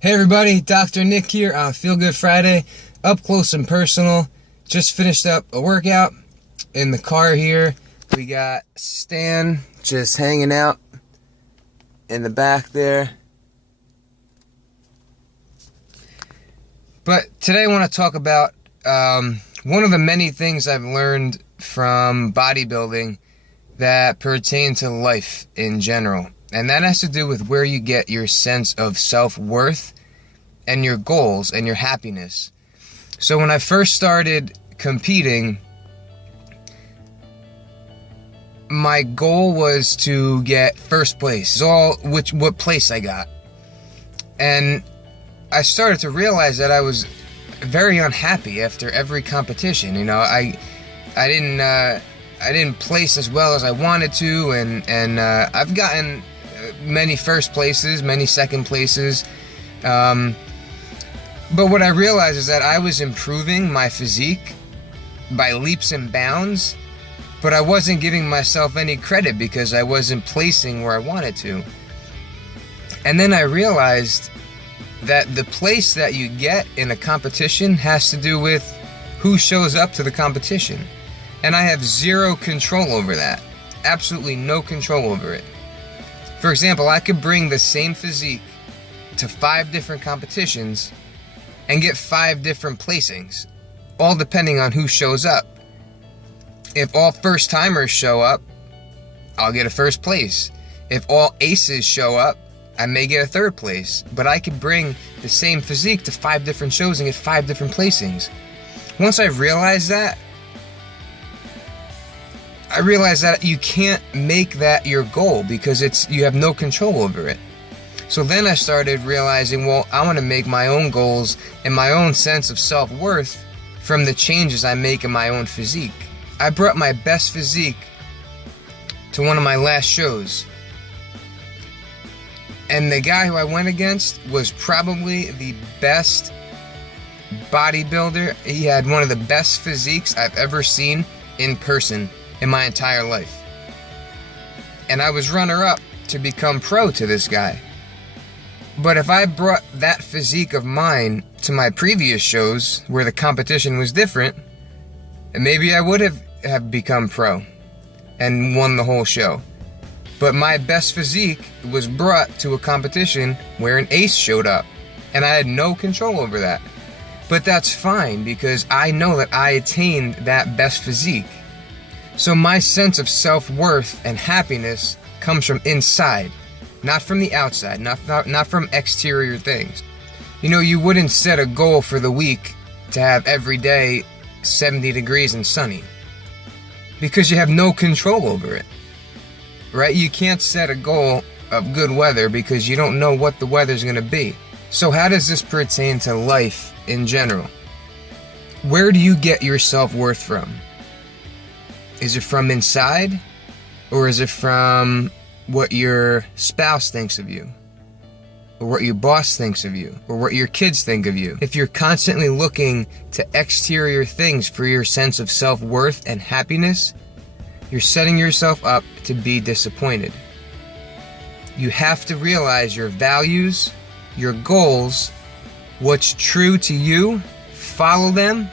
Hey everybody, Dr. Nick here on Feel Good Friday, up close and personal. Just finished up a workout in the car here. We got Stan just hanging out in the back there. But today I want to talk about one of the many things I've learned from bodybuilding that pertain to life in general. And that has to do with where you get your sense of self-worth and your goals and your happiness. So when I first started competing, my goal was to get first place. It's all what place I got. And I started to realize that I was very unhappy after every competition. You know, I didn't place as well as I wanted to, and I've gotten many first places, many second places, but what I realized is that I was improving my physique by leaps and bounds, but I wasn't giving myself any credit because I wasn't placing where I wanted to. And then I realized that the place that you get in a competition has to do with who shows up to the competition, and I have zero control over that. Absolutely no control over it. For example, I could bring the same physique to 5 different competitions and get 5 different placings, all depending on who shows up. If all first-timers show up, I'll get a first place. If all aces show up, I may get a 3rd place. But I could bring the same physique to 5 different shows and get 5 different placings. Once I realized that you can't make that your goal because you have no control over it. So then I started realizing, well, I want to make my own goals and my own sense of self-worth from the changes I make in my own physique. I brought my best physique to one of my last shows, and the guy who I went against was probably the best bodybuilder. He had one of the best physiques I've ever seen in person in my entire life. And I was runner-up to become pro to this guy. But if I brought that physique of mine to my previous shows where the competition was different, maybe I would have become pro and won the whole show. But my best physique was brought to a competition where an ace showed up, and I had no control over that. But that's fine because I know that I attained that best physique. So my sense of self-worth and happiness comes from inside, not from the outside, not from exterior things. You know, you wouldn't set a goal for the week to have every day 70 degrees and sunny because you have no control over it, right? You can't set a goal of good weather because you don't know what the weather's going to be. So how does this pertain to life in general? Where do you get your self-worth from? Is it from inside, or is it from what your spouse thinks of you, or what your boss thinks of you, or what your kids think of you? If you're constantly looking to exterior things for your sense of self-worth and happiness, you're setting yourself up to be disappointed. You have to realize your values, your goals, what's true to you, follow them.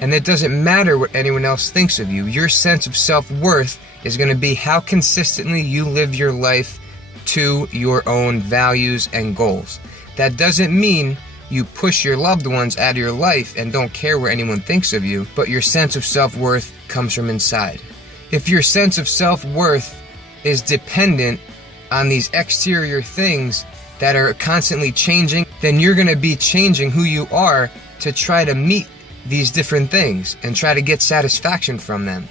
And it doesn't matter what anyone else thinks of you. Your sense of self-worth is going to be how consistently you live your life to your own values and goals. That doesn't mean you push your loved ones out of your life and don't care what anyone thinks of you, but your sense of self-worth comes from inside. If your sense of self-worth is dependent on these exterior things that are constantly changing, then you're going to be changing who you are to try to meet these different things and try to get satisfaction from them.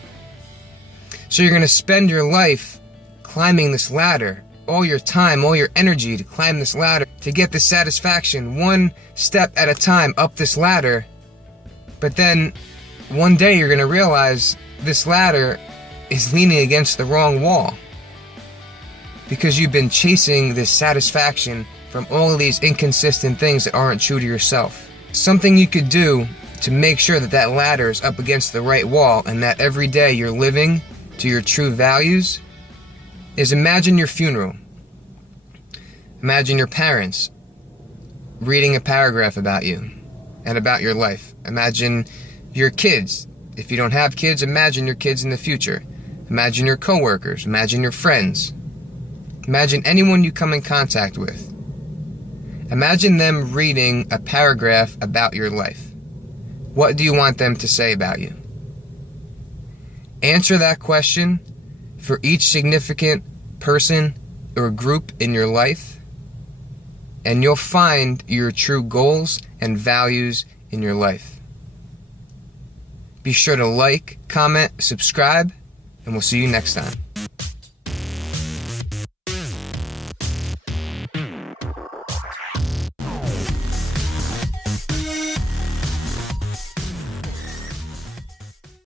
So you're going to spend your life climbing this ladder, all your time, all your energy to climb this ladder, to get the satisfaction one step at a time up this ladder. But then one day you're going to realize this ladder is leaning against the wrong wall because you've been chasing this satisfaction from all of these inconsistent things that aren't true to yourself. Something you could do to make sure that that ladder is up against the right wall and that every day you're living to your true values is imagine your funeral. Imagine your parents reading a paragraph about you and about your life. Imagine your kids. If you don't have kids, imagine your kids in the future. Imagine your coworkers. Imagine your friends. Imagine anyone you come in contact with. Imagine them reading a paragraph about your life. What do you want them to say about you? Answer that question for each significant person or group in your life, and you'll find your true goals and values in your life. Be sure to like, comment, subscribe, and we'll see you next time.